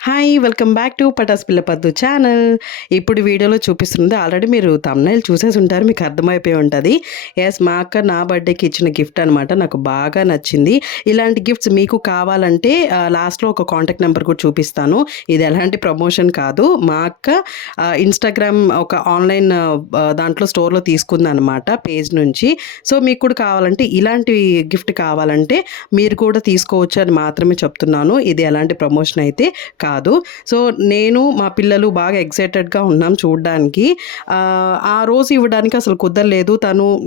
Hi! Welcome back to Patas Pilla Paddu channel. ఇప్పుడు వీడియోలో చూపిస్తున్నది ఆల్రెడీ మీరు థంబ్‌నెయిల్ చూసేసుంటారు. మీకు అర్థమైపోయి ఉంటది. యెస్, మా అక్క నా బర్త్‌డేకి ఇచ్చిన గిఫ్ట్ అనమాట. నాకు బాగా నచ్చింది. ఇలాంటి గిఫ్ట్స్ మీకు కావాలంటే లాస్ట్‌లో ఒక కాంటాక్ట్ నెంబర్ కూడా చూపిస్తాను. ఇది ఎలాంటి ప్రమోషన్ కాదు. మా అక్క ఇన్‌స్టాగ్రామ్ ఒక ఆన్‌లైన్ దాంట్లో స్టోర్‌లో తీసుకుందనమాట పేజ్ నుంచి. సో, మీకు కూడా కావాలంటే ఇలాంటి గిఫ్ట్ కావాలంటే మీరు కూడా తీసుకోవచ్చు అని మాత్రమే చెప్తున్నాను. ఇది ఎలాంటి ప్రమోషన్ అయితే కాదు. సో, నేను మా పిల్లలు బాగా ఎక్సైటెడ్‌గా ఉన్నాం చూడ్డానికి. ఆ రోజు ఇవ్వడానికి అసలు కుదరలేదు.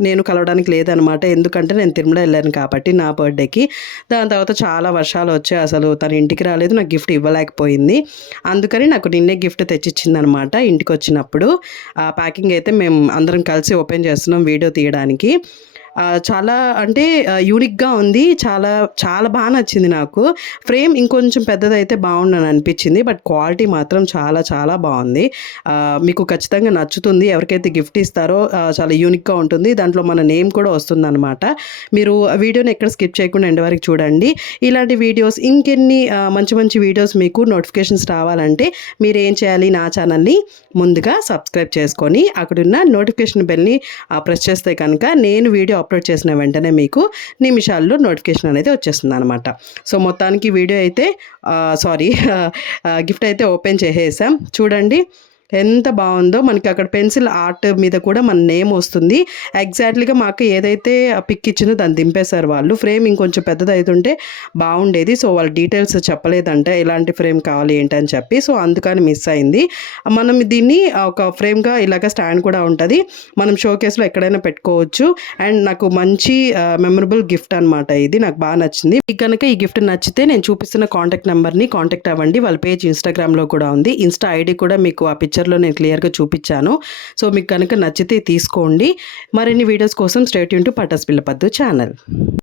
నేను కలవడానికి లేదనమాట. ఎందుకంటే నేను తిరుమల ఎళ్ళాను కాబట్టి నా బర్త్‌డేకి. దాని తర్వాత చాలా వర్షాలొచ్చాయి. అసలు తను ఇంటికి రాలేదు. నాకు గిఫ్ట్ ఇవ్వలేకపోయింది. అందుకని నాకు నిన్నే గిఫ్ట్ తెచ్చిచ్చిందనమాట ఇంటికొచ్చినప్పుడు. ఆ ప్యాకింగ్ అయితే మేము అందరం కలిసి ఓపెన్ చేస్తున్నాం వీడియో తీయడానికి. చాలా అంటే యూనిక్‌గా ఉంది. చాలా చాలా నచ్చింది నాకు. ఫ్రేమ్ ఇంకొంచెం పెద్దదైతే బావుండని అనిపించింది. బట్ క్వాలిటీ మాత్రం చాలా చాలా బావుంది. మీకు ఖచ్చితంగా నచ్చుతుంది. ఎవరికైతే గిఫ్ట్ ఇస్తారో చాలా యూనిక్‌గా ఉంటుంది. దాంట్లో మన నేమ్ కూడా వస్తుందనమాట. మీరు వీడియోని ఎక్కడ స్కిప్ చేయకుండా ఎండ్ వరకు చూడండి. ఇలాంటి వీడియోస్ ఇంకెన్ని మంచి మంచి వీడియోస్ మీకు నోటిఫికేషన్స్ రావాలంటే మీరేం చేయాలి, నా ఛానల్‌ని ముందుగా సబ్స్క్రైబ్ చేసుకొని అక్కడున్న నోటిఫికేషన్ బెల్‌ని ప్రెస్ చేస్తే కనుక నేను వీడియో అప్లోడ్ చేసిన వెంటనే మీకు నిమిషాల్లో నోటిఫికేషన్ అనేది వచ్చేస్తుందనమాట. సో, మొత్తానికి వీడియో అయితే గిఫ్ట్ అయితే ఓపెన్ చేసేసాం. చూడండి ఎంత బావుందో. మనకి అక్కడ పెన్సిల్ ఆర్ట్ మీద కూడా మన నేమ్ వస్తుంది. ఎగ్జాక్ట్‌లీగా మా అక్క ఏదైతే పిక్ ఇచ్చిందో దాన్ని దింపేశారు వాళ్ళు. ఫ్రేమ్ ఇంకొంచెం పెద్దదైతుంటే బావుండేది. సో, వాళ్ళు డీటెయిల్స్ చెప్పలేదంట. ఎలాంటి ఫ్రేమ్ కావాలి ఏంటని చెప్పి. సో, అందుకని మిస్ అయింది. మనం దీన్ని ఒక ఫ్రేమ్‌గా ఇలాగ స్టాండ్ కూడా ఉంటది. మనం షోకేస్‌లో ఎక్కడైనా పెట్టుకోవచ్చు. అండ్ నాకు మంచి మెమరబుల్ గిఫ్ట్ అనమాట ఇది. నాకు నచ్చింది. మీకు గనక ఈ గిఫ్ట్ నచ్చితే నేను చూపిస్తున్న కాంటాక్ట్ నెంబర్‌ని కాంటాక్ట్ అవ్వండి. వాళ్ళ పేజ్ ఇన్‌స్టాగ్రామ్‌లో కూడా ఉంది. ఇన్‌స్టా ఐడీ కూడా మీకు ఆ పిక్చర్‌లో నేను క్లియర్‌గా చూపిచ్చాను. సో, మీకు గనక నచ్చితే తీసుకోండి. మరిన్ని వీడియోస్ కోసం stay tune to Patas Pilla Paddu channel.